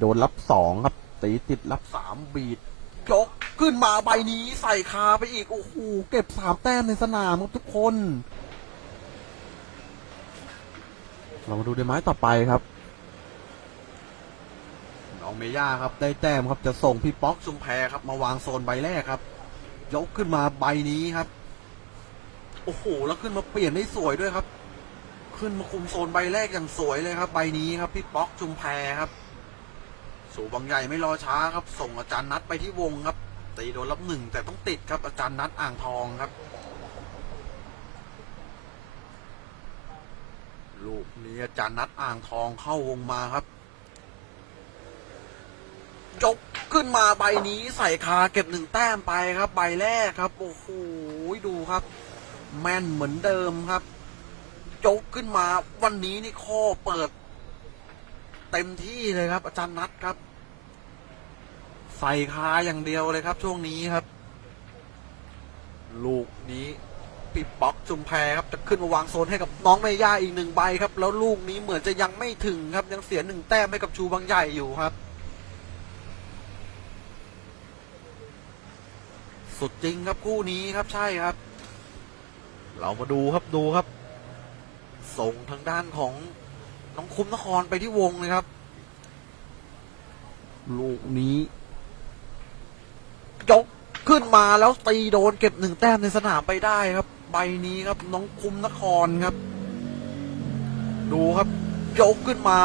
โดนรับสองครับ ตีติดรับสามบีดยกขึ้นมาใบนี้ใส่คาไปอีก โอ้โห เก็บสามแต้มในสนามครับทุกคน เรามาดูในไม้ต่อไปครับ น้องเมย่าครับ ได้แต้มครับจะส่งพี่ป๊อกชุมแพครับ มาวางโซนใบแรกครับ ยกขึ้นมาใบนี้ครับ โอ้โห แล้วขึ้นมาเปลี่ยนได้สวยด้วยครับ ขึ้นมาคุมโซนใบแรกอย่างสวยเลยครับ ใบนี้ครับ พี่ป๊อกชุมแพครับ สูบางใหญ่ไม่รอช้าครับ ส่งอาจารย์นัดไปที่วงครับตีโดนรับหนึ่งแต่ต้องติดครับอาจารย์นัดอ่างทองครับ ลูกนี้อาจารย์นัดอ่างทองเข้าวงมาครับ ยกขึ้นมาใบนี้ใส่คาเก็บหนึ่งแต้มไปครับ ใบแรกครับ โอ้โหดูครับ แม่นเหมือนเดิมครับยกขึ้นมาวันนี้นี่ข้อเปิด เต็มที่เลยครับ อาจารย์นัดครับ ใส่คาอย่างเดียวเลยครับ ช่วงนี้ครับ ลูกนี้ปิดบล็อกจุมแพรครับจะขึ้นมาวางโซนให้กับน้องเมย่าอีกหนึ่งใบครับ แล้วลูกนี้เหมือนจะยังไม่ถึงครับ ยังเสียหนึ่งแต้มให้กับชูบางใหญ่อยู่ครับ สุดจริงครับคู่นี้ครับใช่ครับ เรามาดูครับดูครับ ส่งทางด้านของน้องคุ้มนครไปที่วงเลยครับ ลูกนี้ ยกขึ้นมาแล้วตีโดนเก็บหนึ่งแต้มในสนามไปได้ครับ ใบนี้ครับน้องคุ้มนครครับ ดูครับยกขึ้นมา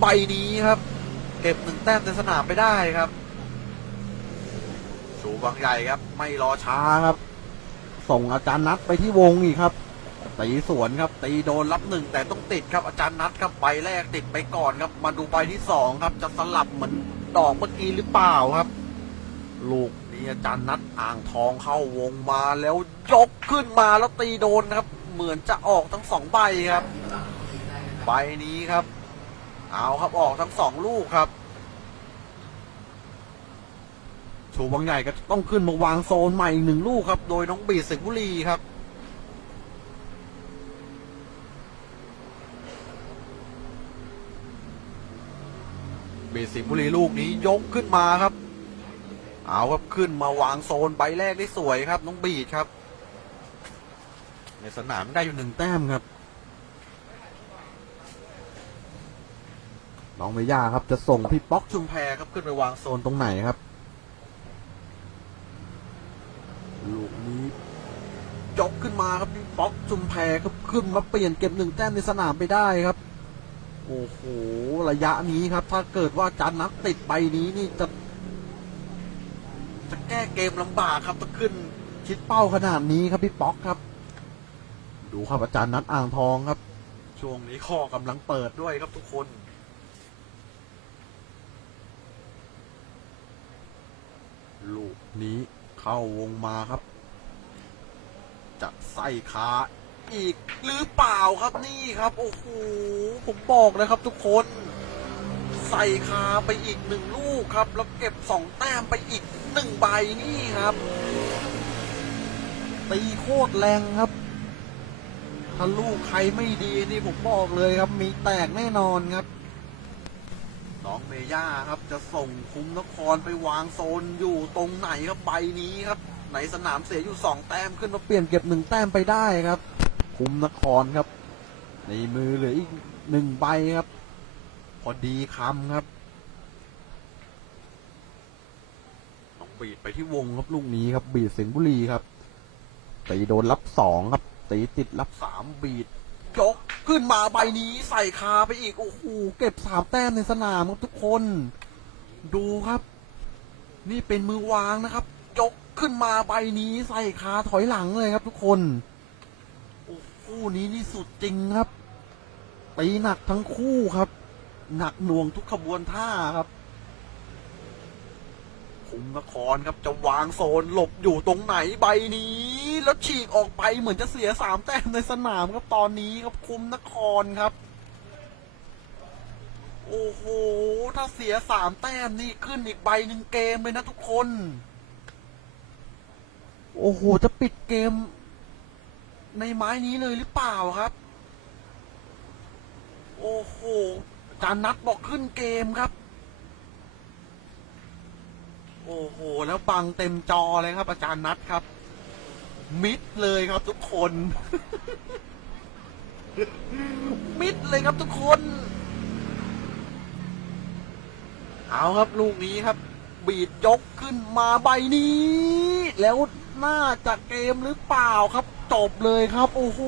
ใบนี้ครับ เก็บหนึ่งแต้มในสนามไปได้ครับ สูบางใหญ่ครับ ไม่รอช้าครับ ส่งอาจารย์นัดไปที่วงอีกครับตีสวนครับ ตีโดนรับหนึ่งแต่ต้องติดครับอาจารย์นัดครับใบแรกติดไปก่อนครับ มาดูใบที่สองครับ จะสลับเหมือนดอกเมื่อกี้หรือเปล่าครับ ลูก นี้อาจารย์นัดอ่างทองเข้าวงมาแล้วยกขึ้นมาแล้วตีโดนครับ เหมือนจะออกทั้งสองใบครับ ใบนี้ครับ เอาครับออกทั้งสองลูกครับชูบางใหญ่ก็ต้องขึ้นมาวางโซนใหม่อีกหนึ่งลูกครับ โดยน้องบีสิงห์บุรีครับบีสิงห์บุรีลูกนี้ยกขึ้นมาครับ เอาครับขึ้นมาวางโซนใบแรกได้สวยครับ น้องบีดครับ ในสนามได้อยู่หนึ่งแต้มครับ น้องเมย่าครับจะส่งพี่ป๊อกชุมแพครับขึ้นไปวางโซนตรงไหนครับ ลูกนี้ยกขึ้นมาครับพี่ป๊อกชุมแพครับขึ้นมาเปลี่ยนเก็บหนึ่งแต้มในสนามไปได้ครับ โอ้โหระยะนี้ครับ ถ้าเกิดว่าจันนักติดใบนี้นี่จะ จะแก้เกมลำบากครับถ้าขึ้น ชิดเป้าขนาดนี้ครับพี่ป๊อกครับ ดูครับอาจารย์นัดอ่างทองครับ ช่วงนี้ข้อกำลังเปิดด้วยครับทุกคนลูกนี้เข้าวงมาครับ จะใส่ขาอีกหรือเปล่าครับนี่ครับ โอ้โหผมบอกเลยครับทุกคน ใส่คาไปอีกหนึ่งลูกครับ แล้วเก็บสองแต้มไปอีก หนึ่งใบนี่ครับตีโคตรแรงครับถ้าลูกใครไม่ดีนี่ผมบอกเลยครับ มีแตกแน่นอนครับน้องเมย่าครับ จะส่งคุ้มนครไปวางโซนอยู่ตรงไหนครับใบนี้ครับไหนสนามเสียอยู่สองแต้มขึ้นมาเปลี่ยนเก็บหนึ่งแต้มไปได้ครับ คุ้มนครครับ ในมือเหลืออีกหนึ่งใบครับ พอดีคำครับต้อง บีดไปที่วงครับลูกนี้ครับ บีดสิงห์บุรีครับตีโดนรับสองครับตีติดรับสามบีดยกขึ้นมาใบนี้ใส่คาไปอีก โอ้โหเก็บสามแต้มในสนามครับทุกคน ดูครับ นี่เป็นมือวางนะครับ ยกขึ้นมาใบนี้ใส่คาถอยหลังเลยครับ ทุกคนโอ้คู่นี้นี่สุดจริงครับตีหนักทั้งคู่ครับ หนักหน่วงทุกขบวนท่าครับ คุมนครครับจะวางโซนหลบอยู่ตรงไหนใบนี้ แล้วฉีกออกไปเหมือนจะเสียสามแต้มในสนามครับตอนนี้ครับคุมนครครับ โอ้โห ถ้าเสียสามแต้มนี่ขึ้นอีกใบหนึ่งเกมเลยนะทุกคน โอ้โห จะปิดเกม ในไม้นี้เลยหรือเปล่าครับ โอ้โหจานนัดบอกขึ้นเกมครับ โอ้โห แล้วบังเต็มจอเลยครับ อาจารย์นัทครับ มิดเลยครับทุกคน มิดเลยครับทุกคน เอาครับลูกนี้ครับ บีดยกขึ้นมาใบนี้ แล้วน่าจะเกมหรือเปล่าครับ จบเลยครับ โอ้โห